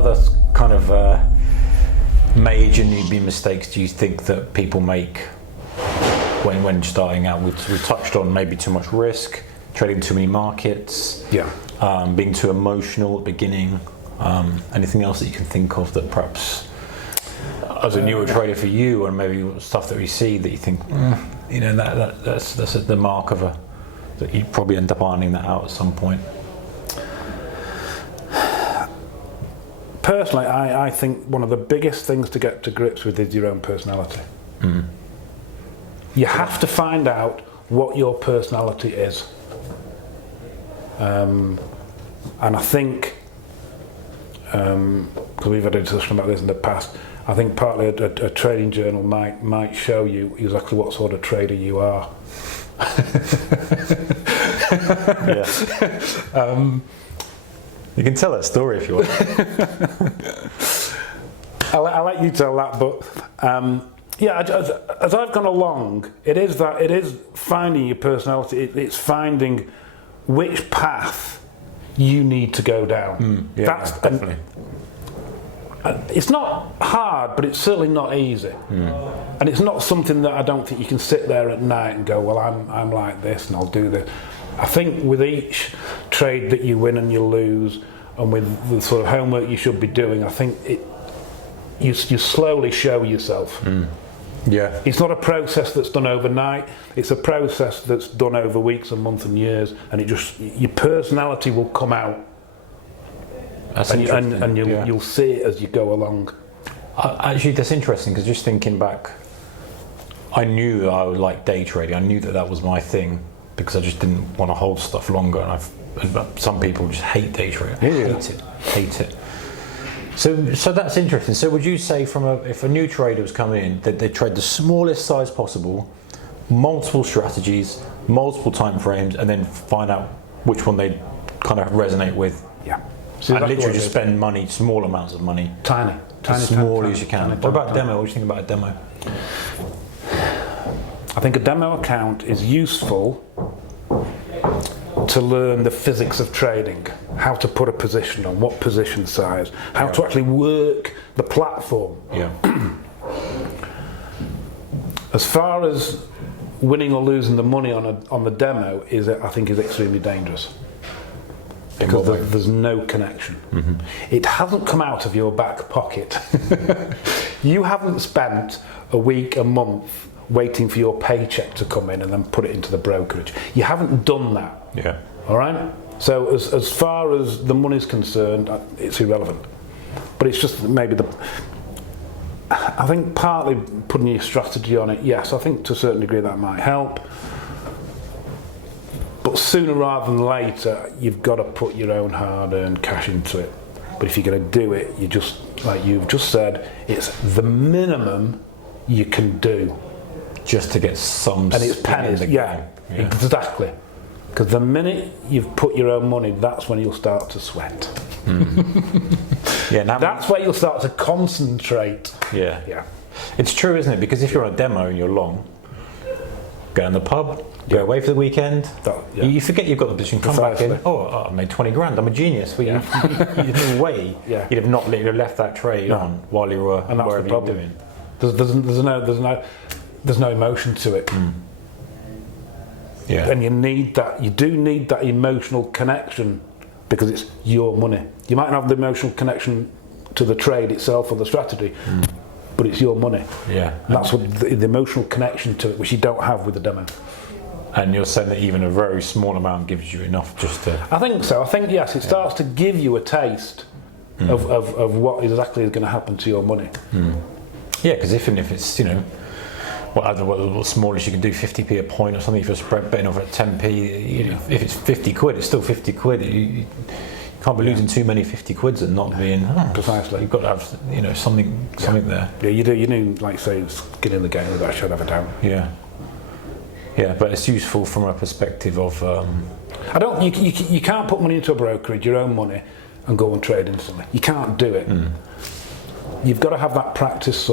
other kind of major newbie mistakes do you think that people make when starting out? We touched on maybe too much risk, trading too many markets, being too emotional at the beginning. Anything else that you can think of that perhaps, as a newer trader for you, or maybe stuff that we see that you think, that's the mark of that you probably end up ironing that out at some point? Personally, I think one of the biggest things to get to grips with is your own personality. You have to find out what your personality is. And I think, because we've had a discussion about this in the past, I think partly a trading journal might show you exactly what sort of trader you are. You can tell that story if you want. I'll let you tell that, but as I've gone along, it is finding your personality. It's finding which path you need to go down. That's definitely. It's not hard, but it's certainly not easy. And it's not something that I don't think you can sit there at night and go, well, I'm like this and I'll do this. I think with each trade that you win and you lose, and with the sort of homework you should be doing, I think you slowly show yourself. It's not a process that's done overnight. It's a process that's done over weeks and months and years, and your personality will come out. That's and you'll see it as you go along. Actually, that's interesting, because just thinking back, I knew that I would like day trading. I knew that was my thing, because I just didn't want to hold stuff longer. And some people just hate day trading. Hate it. So that's interesting. So would you say, if a new trader was coming in, that they trade the smallest size possible, multiple strategies, multiple time frames, and then find out which one they kind of resonate with? So and literally just spend money, small amounts of money. Tiny, as small as you can. What about demo? What do you think about a demo? I think a demo account is useful to learn the physics of trading, how to put a position on, what position size, how to actually work the platform. As far as winning or losing the money on the demo is extremely dangerous. Because there's no connection. It hasn't come out of your back pocket. You haven't spent a week, a month waiting for your paycheck to come in and then put it into the brokerage. You haven't done that. All right? So as far as the money's concerned, it's irrelevant. But it's just maybe I think partly putting your strategy on it, yes, I think to a certain degree that might help. But sooner rather than later, you've got to put your own hard-earned cash into it. But if you're going to do it, you just, like you've just said, it's the minimum you can do. Just to get some. And it's pennies, exactly. Because the minute you've put your own money, that's when you'll start to sweat. That's where you'll start to concentrate. It's true, isn't it? Because if you're on a demo and you're long, go in the pub, go away for the weekend, you forget you've got the position, come back in, I made 20 grand, I'm a genius. Well, there's no way you'd have not left that trade on while you were wherever you're doing. There's no emotion to it. And you do need that emotional connection, because it's your money. You might not have the emotional connection to the trade itself or the strategy, but it's your money. And that's what the emotional connection to it, which you don't have with the demo. And you're saying that even a very small amount gives you enough just to... I think so. I think, yes, it starts to give you a taste of what exactly is going to happen to your money. Because even if it's, what smallest you can do, 50p a point or something, if you're spread betting over at 10p, if it's 50 quid, it's still 50 quid. You can't be losing too many 50 quids and not being... Precisely. You've got to have, something there. You do, like say, skin in the game without a shadow of a doubt. But it's useful from a perspective of... You can't put money into a brokerage, your own money, and go and trade instantly. You can't do it. You've got to have that practice,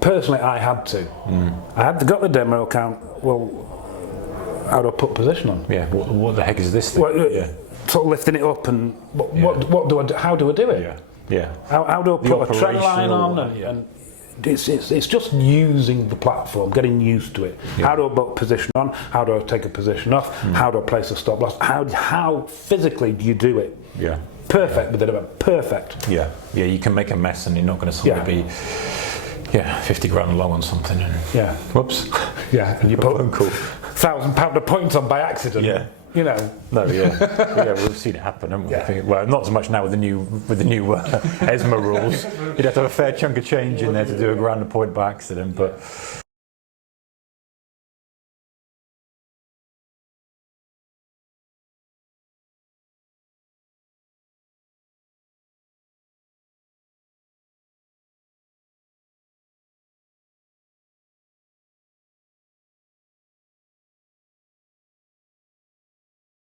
personally, I had to. I got the demo account. Well, how do I put position on? What the heck is this thing? Sort of lifting it up, and what do I do? How do I do it? Yeah. How do I The put a trend line on? operational- And it's just using the platform, getting used to it. Yeah. How do I put a position on? How do I take a position off? How do I place a stop loss? How physically do you do it? Yeah. Perfect with it, about perfect. Yeah. Yeah, you can make a mess and you're not going to suddenly be 50 grand low on something. And, Yeah. whoops. Yeah, and you put Cool. £1,000 of points on by accident. Yeah. You know. No, yeah, we've seen it happen, haven't we? Yeah. I think, well, not so much now with the new ESMA rules. You'd have to have a fair chunk of change in there to do a grand a point by accident, but